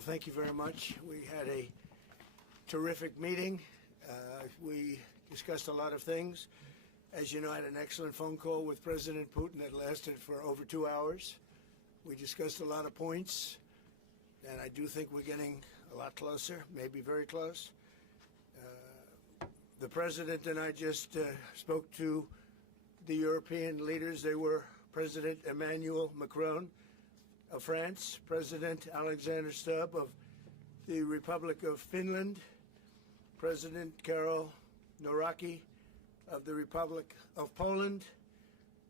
Well, thank you very much. We had a terrific meeting. We discussed a lot of things. As you know, I had an excellent phone call with President Putin that lasted for over 2 hours. We discussed a lot of points, and I do think we're getting a lot closer, maybe very close. The President and I just spoke to the European leaders. They were President Emmanuel Macron of France, President Alexander Stubb of the Republic of Finland, President Karol Nawrocki of the Republic of Poland,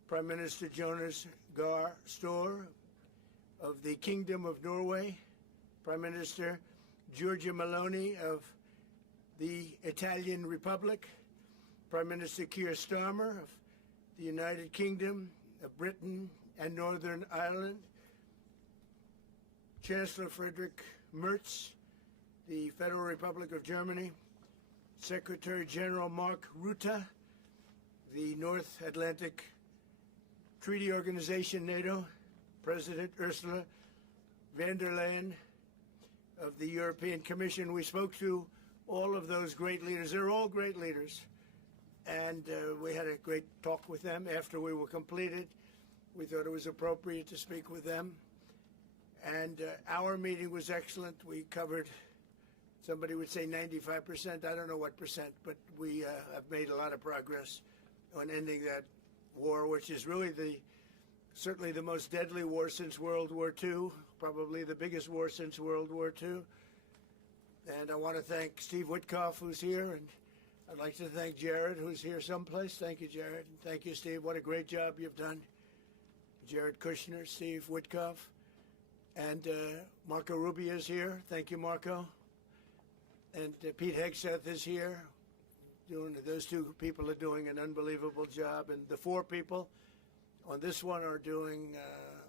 Prime Minister Jonas Gahr Store of the Kingdom of Norway, Prime Minister Giorgia Meloni of the Italian Republic, Prime Minister Keir Starmer of the United Kingdom of Britain and Northern Ireland, Chancellor Friedrich Merz, the Federal Republic of Germany, Secretary General Mark Rutte, the North Atlantic Treaty Organization, NATO, President Ursula von der Leyen of the European Commission. We spoke to all of those great leaders. They're all great leaders. And we had a great talk with them after we were completed. We thought it was appropriate to speak with them. And our meeting was excellent. We covered, somebody would say 95%. I don't know what percent, but we have made a lot of progress on ending that war, which is really certainly the most deadly war since World War II, probably the biggest war since World War II. And I want to thank Steve Witkoff, who's here, and I'd like to thank Jared, who's here someplace. Thank you, Jared. And thank you, Steve. What a great job you've done. Jared Kushner, Steve Witkoff, and Marco Rubio is here. Thank you, Marco. And Pete Hegseth is here. Those two people are doing an unbelievable job. And the four people on this one are doing,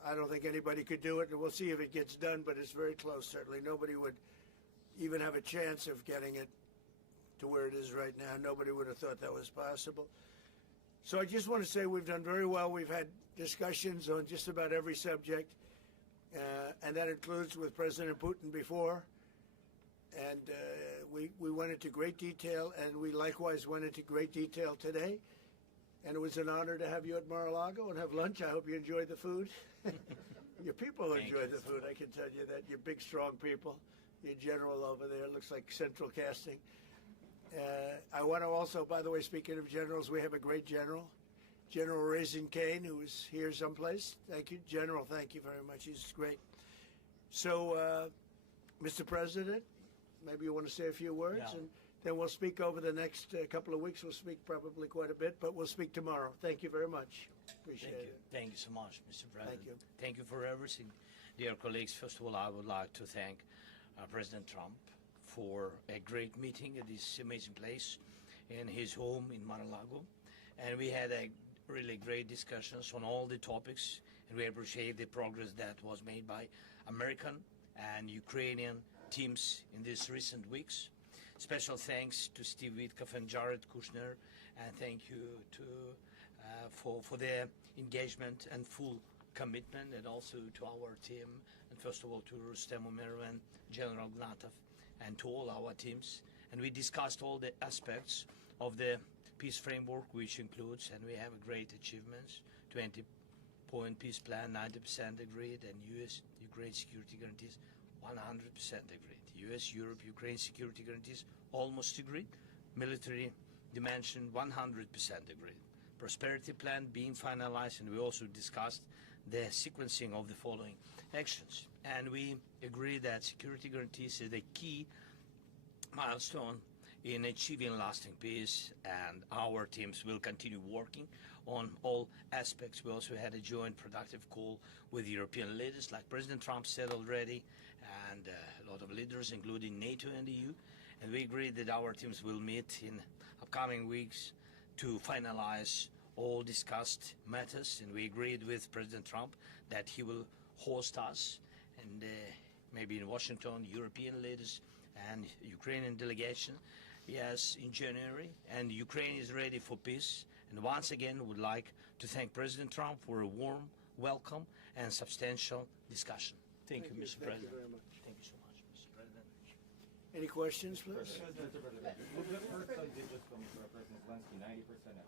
I don't think anybody could do it. And we'll see if it gets done, but it's very close, certainly. Nobody would even have a chance of getting it to where it is right now. Nobody would have thought that was possible. So I just want to say we've done very well. We've had discussions on just about every subject, and that includes with President Putin before. And we went into great detail, and we likewise went into great detail today. And it was an honor to have you at Mar-a-Lago and have lunch. I hope you enjoyed the food. Your people enjoyed the food, I can tell you that. You're big, strong people. Your general over there looks like Central Casting. I want to also, by the way, speaking of generals, we have a great general, General Raisin Kane, who is here someplace. Thank you, General. Thank you very much. He's great. So, Mr. President, maybe you want to say a few words, Yeah. and then we'll speak over the next couple of weeks. We'll speak probably quite a bit, but we'll speak tomorrow. Thank you very much. Appreciate it. Thank you so much, Mr. President. Thank you. Thank you for everything. Dear colleagues, first of all, I would like to thank President Trump for a great meeting at this amazing place in his home in Mar-a-Lago. And we had a really great discussions on all the topics, and we appreciate the progress that was made by American and Ukrainian teams in these recent weeks. Special thanks to Steve Witkoff and Jared Kushner, and thank you to for their engagement and full commitment, and also to our team, and first of all to Rustem Umerov and General Gnatov, and to all our teams. And we discussed all the aspects of the peace framework, which includes, and we have great achievements, 20-point peace plan, 90% agreed, and U.S.-Ukraine security guarantees 100% agreed. U.S.-Europe-Ukraine security guarantees almost agreed. Military dimension 100% agreed. Prosperity plan being finalized, and we also discussed the sequencing of the following actions. And we agree that security guarantees is the key milestone in achieving lasting peace, and our teams will continue working on all aspects. We also had a joint productive call with European leaders, like President Trump said already, and a lot of leaders, including NATO and the EU. And we agreed that our teams will meet in upcoming weeks to finalize all discussed matters. And we agreed with President Trump that he will host us, and maybe in Washington, European leaders and Ukrainian delegation, yes, in January. And Ukraine is ready for peace. And once again, would like to thank President Trump for a warm welcome and substantial discussion. Thank you, Mr. President. Thank you very much. Thank you so much, Mr. Any questions, please? Mr. President, with the first study did just from President Zelenskyy, 90% and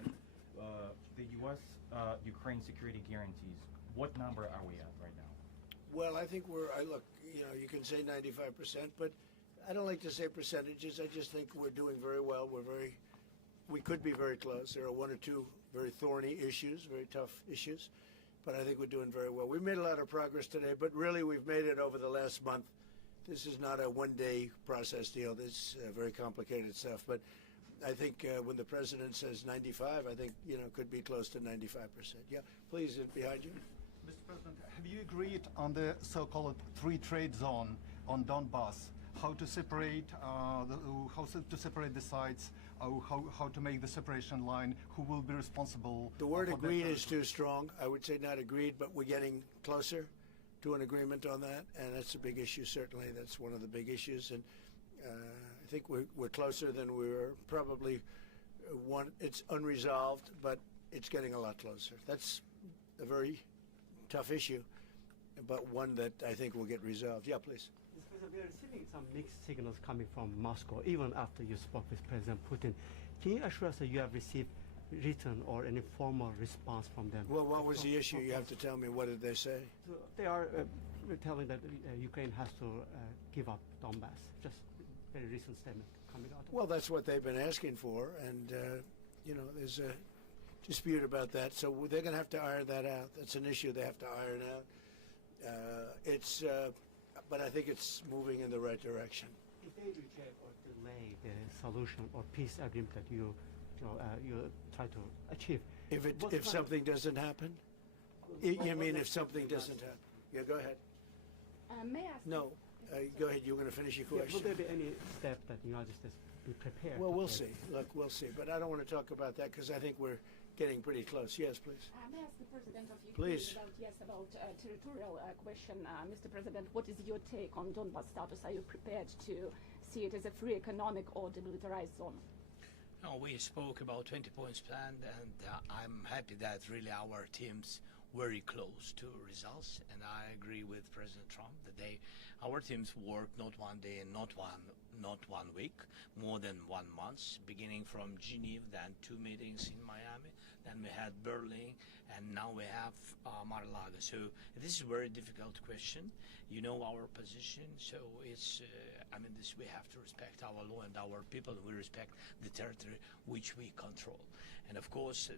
100%, the U.S. Ukraine security guarantees. What number are we at right now? Well, I think look, you can say 95%, but I don't like to say percentages. I just think we're doing very well. We could be very close. There are one or two very thorny issues, very tough issues, but I think we're doing very well. We made a lot of progress today, but really we've made it over the last month. This is not a one-day process deal. This is very complicated stuff, but I think when the president says 95, I think, could be close to 95%. Yeah, please, behind you. Mr. President, have you agreed on the so-called free trade zone on Donbass? How to separate the sites? How to make the separation line? Who will be responsible? The word agreed is too strong. I would say not agreed, but we're getting closer to an agreement on that, and that's a big issue. Certainly, that's one of the big issues, and I think we're closer than we were. Probably it's unresolved, but it's getting a lot closer. That's a very tough issue, but one that I think will get resolved. Yeah, please. We are receiving some mixed signals coming from Moscow, even after you spoke with President Putin. Can you assure us that you have received written or any formal response from them? Well, what was the issue? You have to tell me. What did they say? So they are telling that Ukraine has to give up Donbass. Just very recent statement coming out. Well, that's what they've been asking for, and there's a dispute about that. So they're going to have to iron that out. That's an issue they have to iron out. But I think it's moving in the right direction. If they reject or delay the solution or peace agreement that you try to achieve, If something doesn't happen, you mean if something doesn't happen? Yeah, go ahead. May I ask? No, go ahead. You're going to finish your question. Will there be any step that the United States be prepared? Well, we'll see. Look, we'll see. But I don't want to talk about that because I think we're getting pretty close. Yes, please. May I ask the President of Ukraine Please. about territorial question? Mr. President, what is your take on Donbass status? Are you prepared to see it as a free economic or demilitarized zone? No, we spoke about 20 points planned, and I'm happy that really our teams very close to results, and I agree with President Trump that our teams worked not one day and not one week, more than 1 month, beginning from Geneva, then 2 meetings in Miami, then we had Berlin, and now we have Mar-a-Lago. So this is a very difficult question. You know our position, so it's, we have to respect our law and our people. We respect the territory which we control. And of course,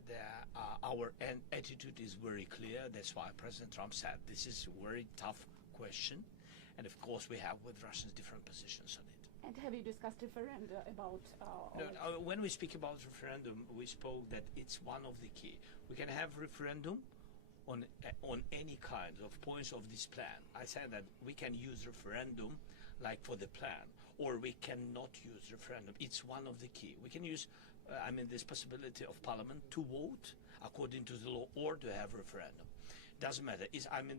our attitude is very clear. That's why President Trump said this is a very tough question. And of course, we have with Russians different positions on it. And have you discussed referenda about? When we speak about referendum, we spoke that it's one of the key. We can have referendum on any kind of points of this plan. I said that we can use referendum like for the plan, or we cannot use referendum. It's one of the key. We can use, this possibility of Parliament to vote according to the law or to have referendum. Doesn't matter.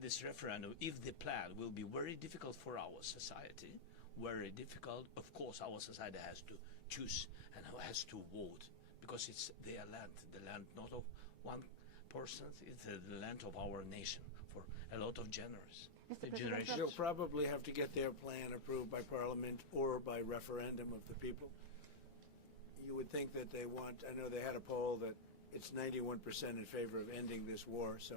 This referendum, if the plan will be very difficult for our society, very difficult, of course our society has to choose and has to vote, because it's their land, the land not of one person, it's the land of our nation for a lot of generations. They'll probably have to get their plan approved by Parliament or by referendum of the people. You would think that they want, I know they had a poll that it's 91% in favor of ending this war, so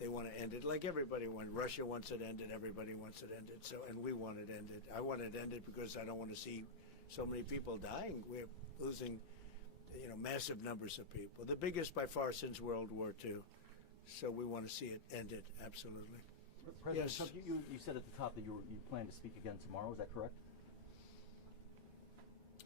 they want to end it like everybody wants. Russia wants it ended, everybody wants it ended, and we want it ended. I want it ended because I don't want to see so many people dying. We're losing, massive numbers of people, the biggest by far since World War II. So we want to see it ended, absolutely. President Yes. Trump, you said at the top that you plan to speak again tomorrow. Is that correct?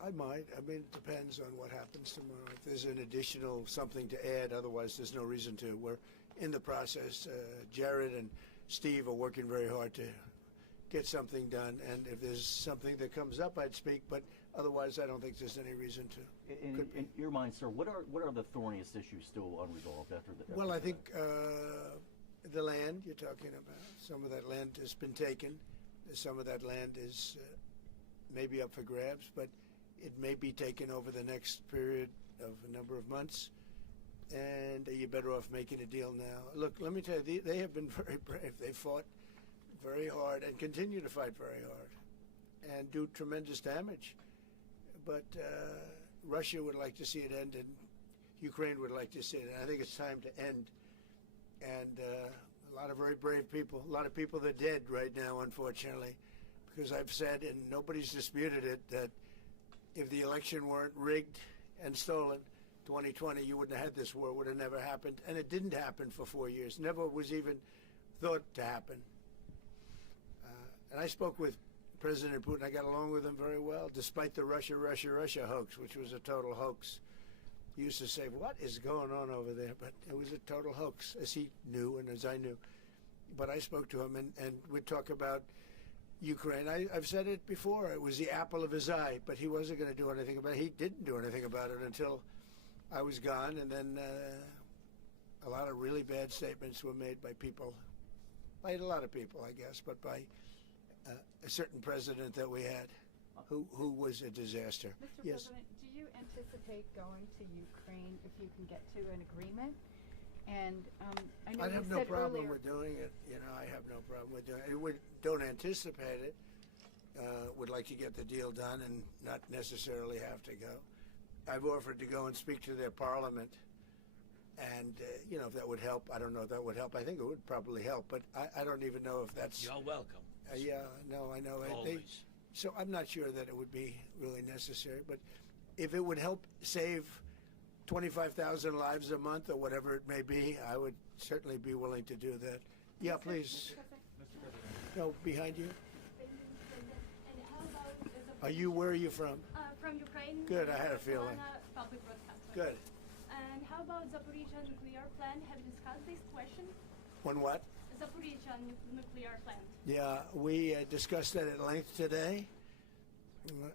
I might. It depends on what happens tomorrow. If there's an additional something to add, otherwise there's no reason to. We're in the process. Jared and Steve are working very hard to get something done, and if there's something that comes up, I'd speak, but otherwise I don't think there's any reason to. In your mind, sir, what are the thorniest issues still unresolved after the? Well, I think the land you're talking about, some of that land has been taken. Some of that land is maybe up for grabs, but it may be taken over the next period of a number of months. And you're better off making a deal now. Look, let me tell you, they have been very brave. They fought very hard and continue to fight very hard. and do tremendous damage. But Russia would like to see it end, and Ukraine would like to see it. And I think it's time to end. And a lot of very brave people, a lot of people that are dead right now, unfortunately, because I've said, and nobody's disputed it, that if the election weren't rigged and stolen, 2020, you wouldn't have had this war. It would have never happened. And it didn't happen for 4 years. Never was even thought to happen. And I spoke with President Putin. I got along with him very well, despite the Russia hoax, which was a total hoax. He used to say, what is going on over there? But it was a total hoax, as he knew and as I knew. But I spoke to him, and we'd talk about Ukraine. I've said it before. It was the apple of his eye, but he wasn't going to do anything about it. He didn't do anything about it until I was gone, and then a lot of really bad statements were made by people, by a lot of people, I guess, but by a certain president that we had who was a disaster. Mr. Yes. President, do you anticipate going to Ukraine if you can get to an agreement? And I know I'd you have no said problem earlier, with doing it. You know, I have no problem with doing it. Don't anticipate it. Would like to get the deal done and not necessarily have to go. I've offered to go and speak to their parliament, and you know, if that would help. I don't know if that would help. I think it would probably help, but I don't even know if that's. You're welcome. Yeah, no, I know. Always. So I'm not sure that it would be really necessary, but if it would help save 25,000 lives a month or whatever it may be, I would certainly be willing to do that. Yeah, please. No, behind you. And how about Are you? Where are you from? from Ukraine? Good, I had a feeling. Public broadcaster. Good. And how about Zaporizhia nuclear plant? Have you discussed this question? When what? Zaporizhia nuclear plant. Yeah, we discussed that at length today.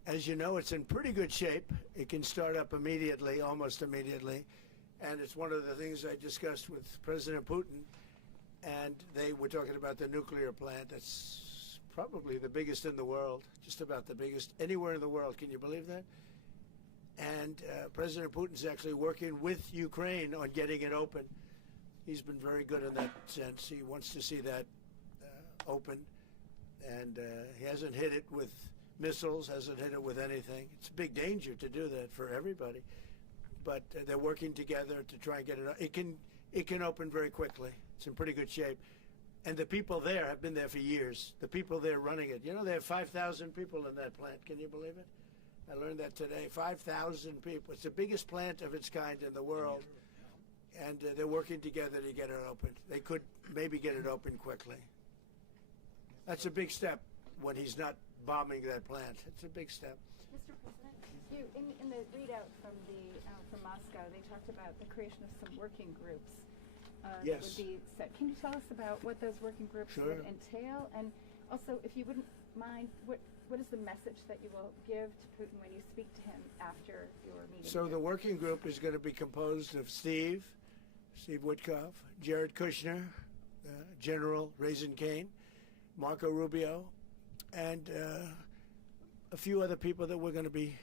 As you know, it's in pretty good shape. It can start up immediately, almost immediately. And it's one of the things I discussed with President Putin. And they were talking about the nuclear plant. That's probably the biggest in the world, just about the biggest anywhere in the world. Can you believe that? And President Putin's actually working with Ukraine on getting it open. He's been very good in that sense. He wants to see that open. And he hasn't hit it with missiles, hasn't hit it with anything. It's a big danger to do that for everybody. But they're working together to try and get it. It can open very quickly. It's in pretty good shape. And the people there have been there for years. The people there running it. You know, they have 5,000 people in that plant. Can you believe it? I learned that today. 5,000 people. It's the biggest plant of its kind in the world. And they're working together to get it open. They could maybe get it open quickly. That's a big step when he's not bombing that plant. It's a big step. Mr. President, you in the readout from Moscow, they talked about the creation of some working groups. Yes. That would be set. Can you tell us about what those working groups Sure. would entail? And also, if you wouldn't mind, what is the message that you will give to Putin when you speak to him after your meeting? So here? the working group is going to be composed of Steve Witkoff, Jared Kushner, General Raisin Kane, Marco Rubio, and a few other people that we're going to be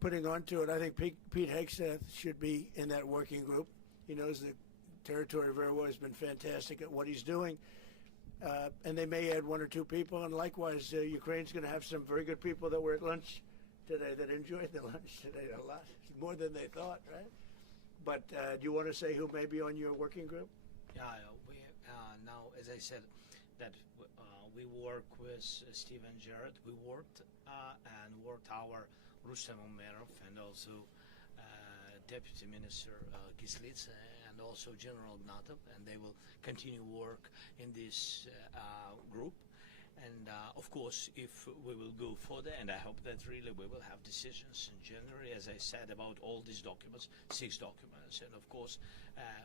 putting onto it. I think Pete Hegseth should be in that working group. He knows the territory very well. He's been fantastic at what he's doing. And they may add one or two people. And likewise, Ukraine's going to have some very good people that were at lunch today that enjoyed the lunch today a lot, more than they thought, right? But do you want to say who may be on your working group? Yeah, we now, as I said, that we work with Steve and Jared. We worked our Rustem Umerov and also Deputy Minister Kislitsa and also General Gnatov, and they will continue work in this group. And of course, if we will go further, and I hope that really we will have decisions in January, as I said, about all these documents, 6 documents, and of course,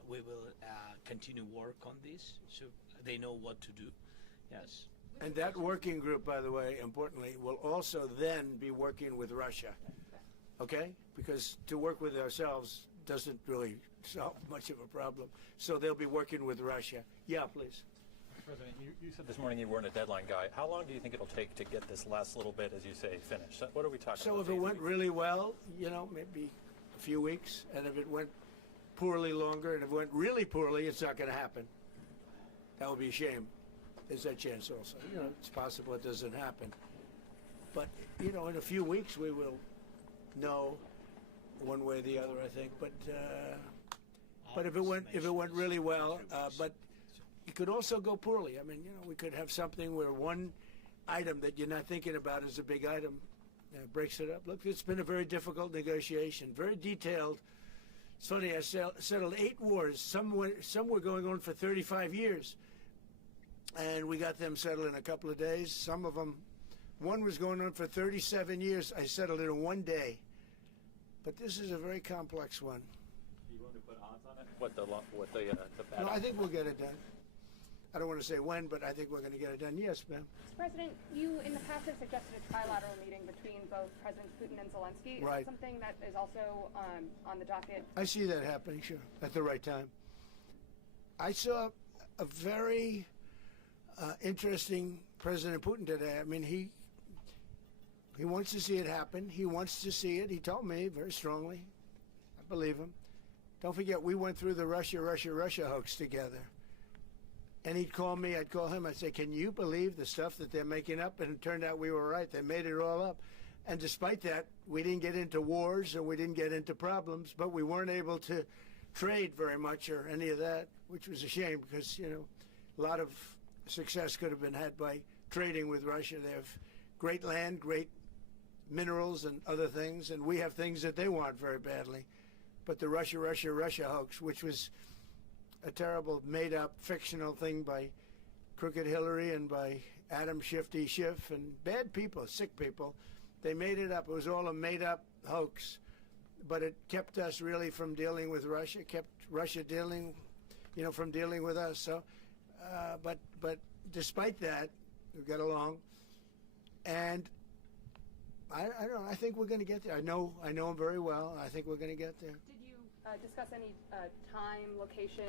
we will continue work on this, so they know what to do. Yes. And that working group, by the way, importantly, will also then be working with Russia, okay? Because to work with ourselves doesn't really solve much of a problem. So they'll be working with Russia. Yeah, please. President, you said this morning you weren't a deadline guy. How long do you think it'll take to get this last little bit, as you say, finished? What are we talking So about? if it went really well, you know, maybe a few weeks. And if it went poorly longer, and if it went really poorly, it's not going to happen. That would be a shame. There's that chance also. You know, it's possible it doesn't happen. But, you know, in a few weeks we will know one way or the other, I think. But if it went really well, but it could also go poorly. I mean, you know, we could have something where one item that you're not thinking about is a big item breaks it up. Look, it's been a very difficult negotiation, very detailed. It's funny, I settled 8 wars. Some were going on for 35 years. And we got them settled in a couple of days. Some of them, one was going on for 37 years. I settled it in 1 day. But this is a very complex one. Do you want to put odds on it? What the bad? No, I think we'll get it done. I don't want to say when, but I think we're going to get it done. Yes, ma'am. Mr. President, you in the past have suggested a trilateral meeting between both Presidents Putin and Zelenskyy. Right. Is that something that is also on the docket? I see that happening, sure, at the right time. I saw a very interesting President Putin today. I mean, he wants to see it happen. He wants to see it. He told me very strongly. I believe him. Don't forget, we went through the Russia hoax together. And he'd call me, I'd call him, I'd say, can you believe the stuff that they're making up? And it turned out we were right. They made it all up. And despite that, we didn't get into wars and we didn't get into problems, but we weren't able to trade very much or any of that, which was a shame because, you know, a lot of success could have been had by trading with Russia. They have great land, great minerals and other things, and we have things that they want very badly. But the Russia hoax, which was a terrible, made-up, fictional thing by Crooked Hillary and by Adam Shifty Schiff and bad people, sick people. They made it up. It was all a made-up hoax. But it kept us really from dealing with Russia, kept Russia dealing, you know, from dealing with us. So, but despite that, we got along. And I don't know, I think we're going to get there. I know him very well. I think we're going to get there. Did you discuss any time, location,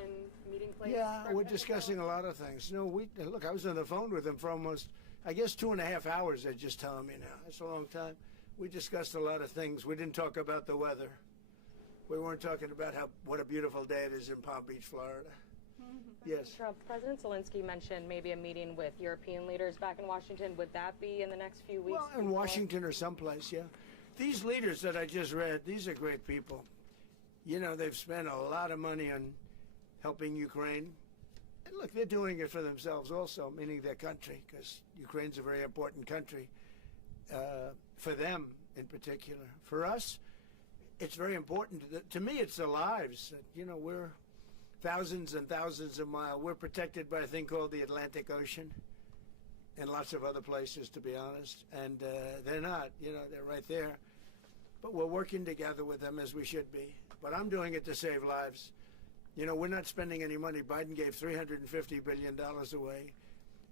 meeting place? Yeah, we're discussing a lot of things. No, look, I was on the phone with him for almost, I guess, 2.5 hours. They're just telling me now. That's a long time. We discussed a lot of things. We didn't talk about the weather. We weren't talking about what a beautiful day it is in Palm Beach, Florida. Yes. Trump, President Zelenskyy mentioned maybe a meeting with European leaders back in Washington. Would that be in the next few weeks? Well, in Washington or someplace, yeah. These leaders that I just read, these are great people. You know, they've spent a lot of money on helping Ukraine. And look, they're doing it for themselves also, meaning their country, because Ukraine's a very important country for them in particular. For us, it's very important. To me, it's the lives. You know, we're thousands and thousands of miles. We're protected by a thing called the Atlantic Ocean and lots of other places, to be honest. And they're not, you know, they're right there. But we're working together with them as we should be. But I'm doing it to save lives. You know, we're not spending any money. Biden gave $350 billion away.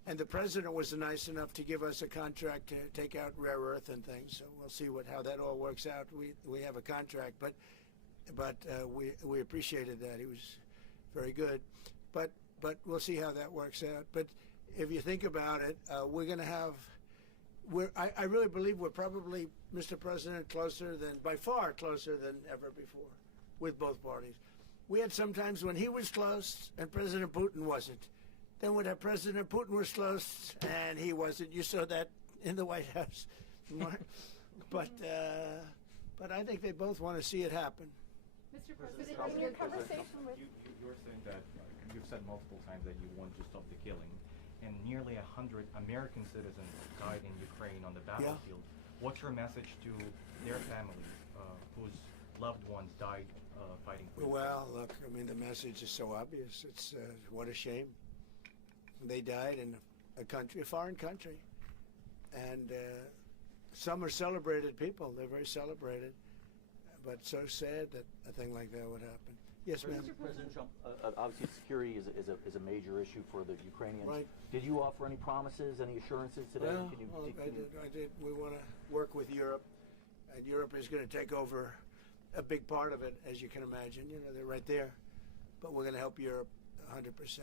And the president was nice enough to give us a contract to take out rare earth and things. So we'll see how that all works out. We have a contract, but we appreciated that. He was very good. But we'll see how that works out. But if you think about it, we're going to have. I really believe we're probably, Mr. President, by far closer than ever before with both parties. We had some times when he was close and President Putin wasn't. Then when President Putin was close and he wasn't. You saw that in the White House. But I think they both want to see it happen. Mr. President, in your conversation with... You're saying that, you've said multiple times that you want to stop the killing, and nearly 100 American citizens died in Ukraine on the battlefield. Yeah. What's your message to their families whose loved ones died fighting for Ukraine? Well, look, I mean, the message is so obvious. It's what a shame. They died in a foreign country. And some are celebrated people. They're very celebrated. But so sad that a thing like that would happen. Yes, ma'am. President Trump, obviously security is a major issue for the Ukrainians. Right. Did you offer any promises, any assurances today? Well, I did. We want to work with Europe, and Europe is going to take over a big part of it, as you can imagine. You know, they're right there. But we're going to help Europe 100%,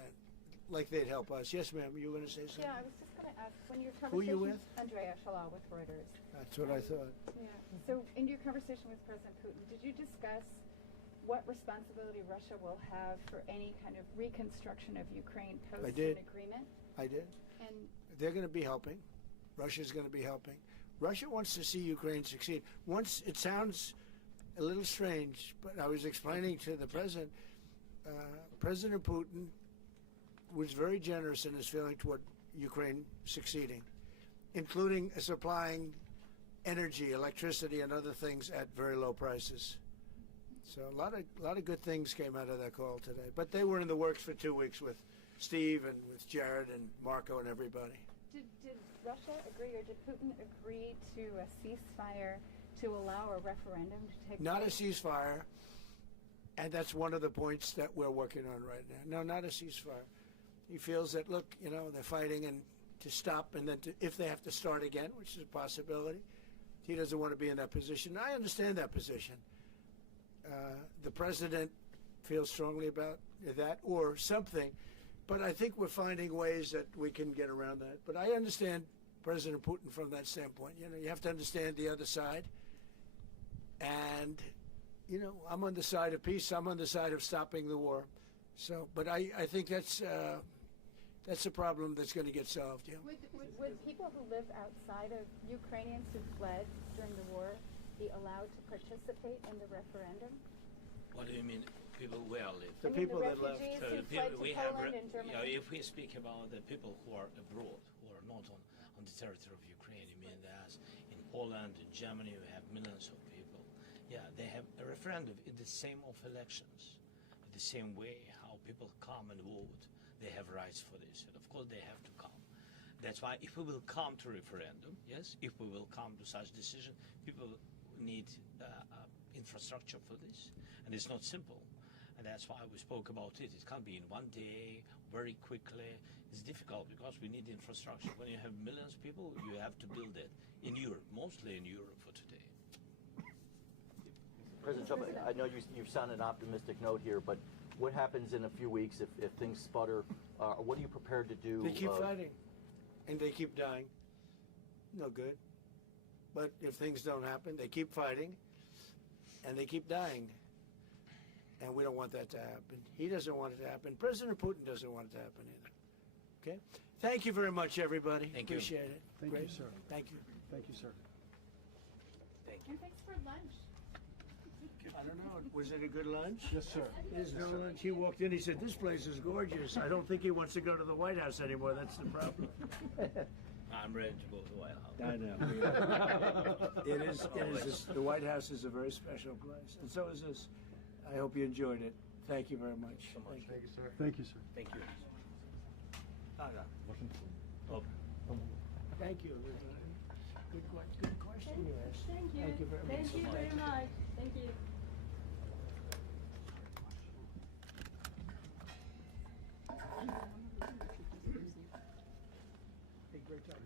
like they'd help us. Yes, ma'am. You were going to say something? Yeah, I was just going to ask, when your conversation... Who are you with? Andrea Shalal with Reuters. That's what I thought. Yeah. So in your conversation with President Putin, did you discuss what responsibility Russia will have for any kind of reconstruction of Ukraine post an agreement? I did. And they're going to be helping. Russia's going to be helping. Russia wants to see Ukraine succeed. Once it sounds a little strange, but I was explaining to the president, President Putin was very generous in his feeling toward Ukraine succeeding, including supplying energy, electricity, and other things at very low prices. So a lot of good things came out of that call today. But they were in the works for 2 weeks with Steve and with Jared and Marco and everybody. Did Russia agree, or did Putin agree to a ceasefire to allow a referendum to take Not a place? ceasefire, and that's one of the points that we're working on right now. No, not a ceasefire. He feels that, look, you know, they're fighting and to stop, and then if they have to start again, which is a possibility, he doesn't want to be in that position. I understand that position. The president feels strongly about that or something, but I think we're finding ways that we can get around that. But I understand President Putin from that standpoint. You know, you have to understand the other side. And, you know, I'm on the side of peace. I'm on the side of stopping the war. So, but I think that's a problem that's going to get solved. Yeah. Would people who live outside of Ukrainians who fled during the war be allowed to participate in the referendum? What do you mean, people where live? The people that left. refugees So who the fled people to we have, Poland and Germany. you know, if we speak about the people who are abroad, who are not on the territory of Ukraine, I mean, there's in Poland, in Germany, we have millions of people. Yeah, they have a referendum in the same of elections, in the same way how people come and vote. They have rights for this, and of course they have to come. That's why if we will come to referendum, yes, if we will come to such decision, people need infrastructure for this, and it's not simple. And that's why we spoke about it. It can't be in one day, very quickly. It's difficult because we need infrastructure. When you have millions of people, you have to build it in Europe, mostly in Europe for today. President Trump, I know you've sounded an optimistic note here, but what happens in a few weeks if things sputter? What are you prepared to do? They keep fighting, and they keep dying. No good. But if things don't happen, they keep fighting, and they keep dying. And we don't want that to happen. He doesn't want it to happen. President Putin doesn't want it to happen either. Okay? Thank you very much, everybody. Thank you. Appreciate it. Thank Great. you, sir. Thank you. Thank you, sir. And thanks for lunch. I don't know. Was it a good lunch? Yes, sir. There's no lunch. He walked in. He said, "This place is gorgeous." I don't think he wants to go to the White House anymore. That's the problem. I'm ready to go to the White House. I know. It is. The White House is a very special place, and so is this. I hope you enjoyed it. Thank you very much. Thank you, sir. Thank you, sir. Thank you. Thank you. Good question you asked. Thank you. Thank you very much. Thank you very much. Thank you. Hey, great job.